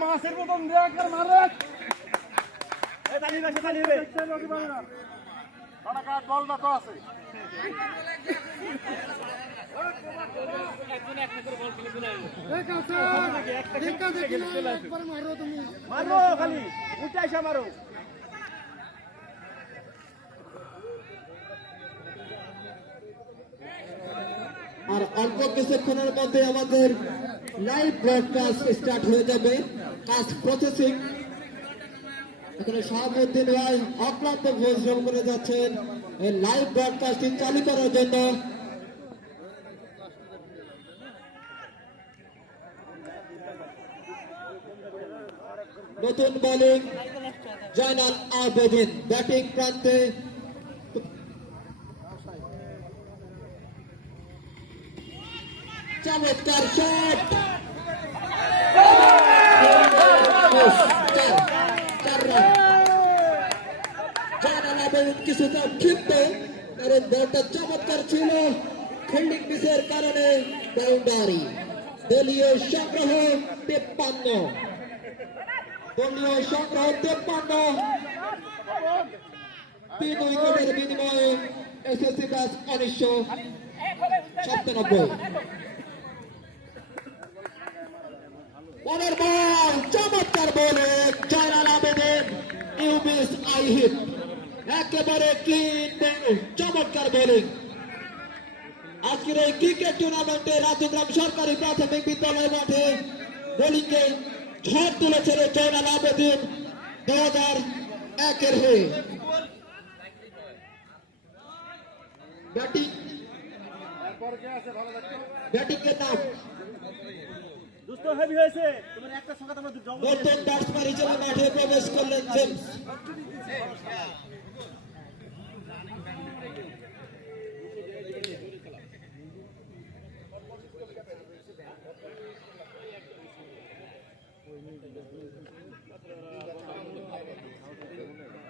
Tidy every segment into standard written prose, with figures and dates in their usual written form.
মাছের মতন মারে বলটা তো আছে মারো খালি উঠে আসা মারো আর অল্প কিছুক্ষণের মধ্যে আমাদের লাইভ ব্রডকাস্ট স্টার্ট হয়ে যাবে কাজ প্রসেসিং এখানে শাহাবুদ্দিন ভাই অক্লান্ত পরিশ্রম করে যাচ্ছেন এই লাইভ ব্রডকাস্টিং চালু করার জন্য নতুন বোলিং জয়নাল আবেদিন ব্যাটিং প্রান্তে চমৎকার শট জয়নাল আবেদিন কিছুটা ক্ষিপ্ত কারণ বলটা চমৎকার ছিল ফিল্ডিং মিসের কারণে বাউন্ডারি দলীয় সংগ্রহ 53 দলীয় সংগ্রহ 53 3 উইকেটের বিনিময়ে এসএসসি ব্যাস 1997 পরের বল চমৎকার বলে জয়নাল আবেদিন ইউবিস আই হিট একেবারে ক্লিন চমৎকার বোলিং আজকের এই ক্রিকেট টুর্নামেন্টে রাজগ্রাম সরকারি প্রাথমিক বিদ্যালয় মাঠে বোলিংয়ে ঝড় তুলেছিল জয়নাল আবেদিন 2001 হয়ে ব্যাটিং এর নাম হেভি হয়েছে তোমার একটা সংখ্যা তোমরা নতুন ব্যাটসম্যান হিসেবে মাঠে প্রবেশ করলেন জেমস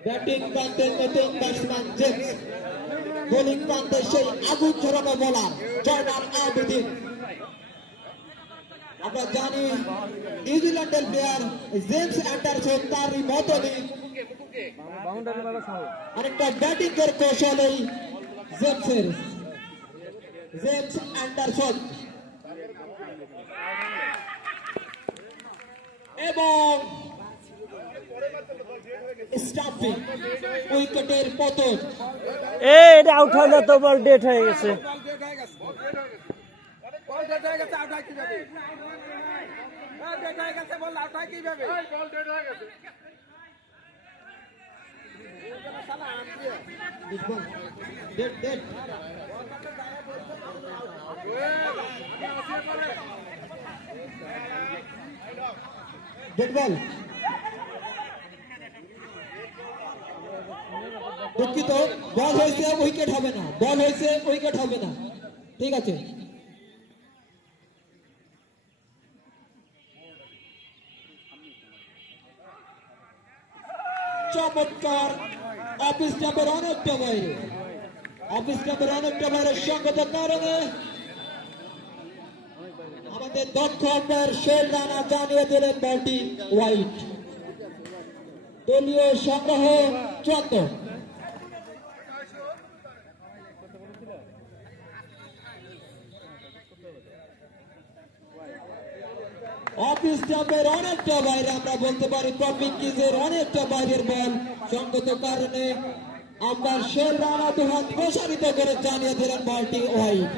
ব্যাটিং প্রান্তের নতুন ব্যাটসম্যান জেমস বোলিং প্রান্তে সেই আগুন ঝরানো বোলার জয়নাল আবেদিন আমরা জানি নিউজিল্যান্ডের প্লেয়ার জেমস অ্যান্ডারসন তারই মতনই আরেকটা ব্যাটিং এর কৌশল এই জেমস অ্যান্ডারসন এবং স্টাম্পিং উইকেটের পতন এটা আউট হলে তো বল ডেট হয়ে গেছে দুঃখিত বল হয়েছে উইকেট হবে না বল হয়েছে উইকেট হবে না ঠিক আছে চমৎকার অফিস নাম্বার অনেকটা বাইরে সঙ্গতের কারণে আমাদের দক্ষ আম্পায়ার শেল রানা জানিয়ে দিলেন বলটি ওয়াইড দলীয় সংগ্রহ 74 অফিস স্টাম্পের অনেকটা বাইরে আমরা বলতে পারি টপিক কিজের অনেকটা বাইরের বল সঙ্গত কারণে আম্পায়ার শেল রানা দুহাত প্রসারিত করে জানিয়ে দিলেন বলটি ওয়াইড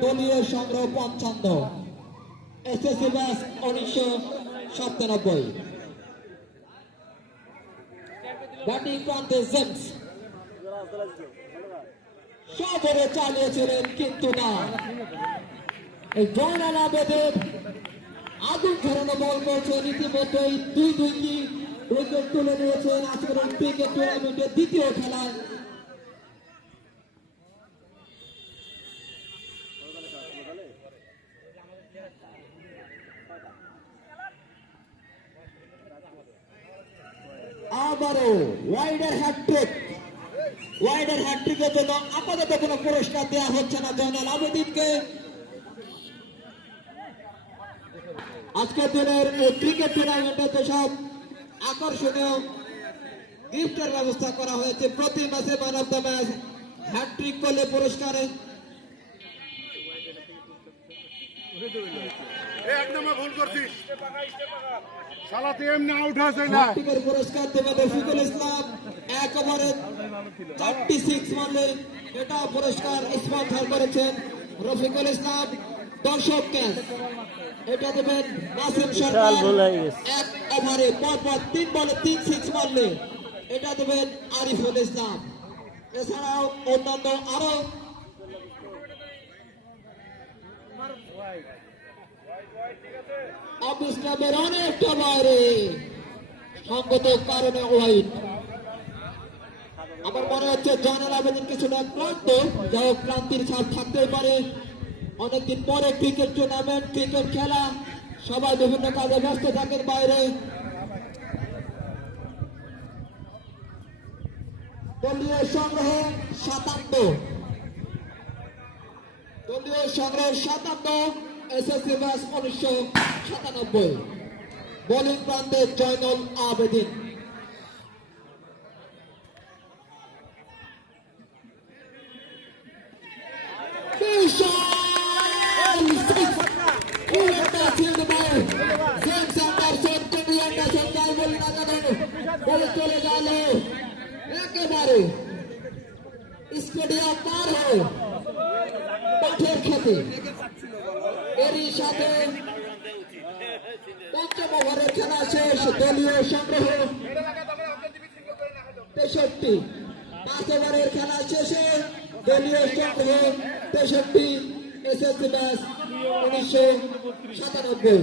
দলীয় সংগ্রহ 55 এসএসসি ব্যাস 1997 ব্যাটিং প্রান্তে জেমস সজোরে চালিয়েছিলেন কিন্তু না এই জয়নাল আবেদিন আগুন ধরানো বল করছেন ইতিমধ্যেই 2-2 উইকেট তুলে নিয়েছেন আজকের এই ক্রিকেট টুর্নামেন্টের দ্বিতীয় খেলায় আবারও ওয়াইডার হ্যাটট্রিক। ওয়াইডার হ্যাটট্রিকের জন্য আপাতত কোনো পুরস্কার দেওয়া হচ্ছে না জয়নাল আবেদিনকে। আজকের দিনের এই ক্রিকেট টুর্নামেন্টে যেসব আকর্ষণীয় গিফটের ব্যবস্থা করা হয়েছে, প্রতি ম্যাচে man of the match, hat trick করলে পুরস্কারে একদম ভুল করছিস শালা তুই এমনি আউট হয়েছে না হ্যাটট্রিকের পুরস্কার দেবে রফিকুল ইসলাম। এক ওভারে 4টি সিক্স মারলে এটা পুরস্কার স্পন্সর করেছেন রফিকুল ইসলাম। দর্শক ক্যাচ এটা দেবেন নাসিম সরকার। বিশাল গোল হয়ে গেছে। এক ওভারে পরপর 3 বলে 3 সিক্স মারলে এটা দেবেন আরিফুল ইসলাম। এছাড়াও অন্যান্য আরো অবিশ্রামের অনেকটা বাইরে সঙ্গত কারণে ওয়াইড। আমার মনে হচ্ছে জয়নাল আবেদিন কিছুটা ক্লান্ত, যা হোক ক্লান্তির ছাপ থাকতেই পারে। অনেকদিন পরে ক্রিকেট টুর্নামেন্ট, ক্রিকেট খেলা, সবাই বিভিন্ন কাজে ব্যস্ত থাকেন বাইরে। দলীয় সংগ্রহ 57, দলীয় সংগ্রহ 57, এসএসসি ব্যাচ 1997। বোলিং প্রান্তে জয়নাল আবেদিন। চলে গেল একেবারে স্টেডিয়াম পার হয়ে মাঠের খেতে। এরই সাথে পঞ্চম ওভারের খেলা শেষ। দলীয় সংগ্রহ 63। 5 ওভারের খেলা শেষে দলীয় সংগ্রহ 63, এসএসসি ব্যাচ 1997।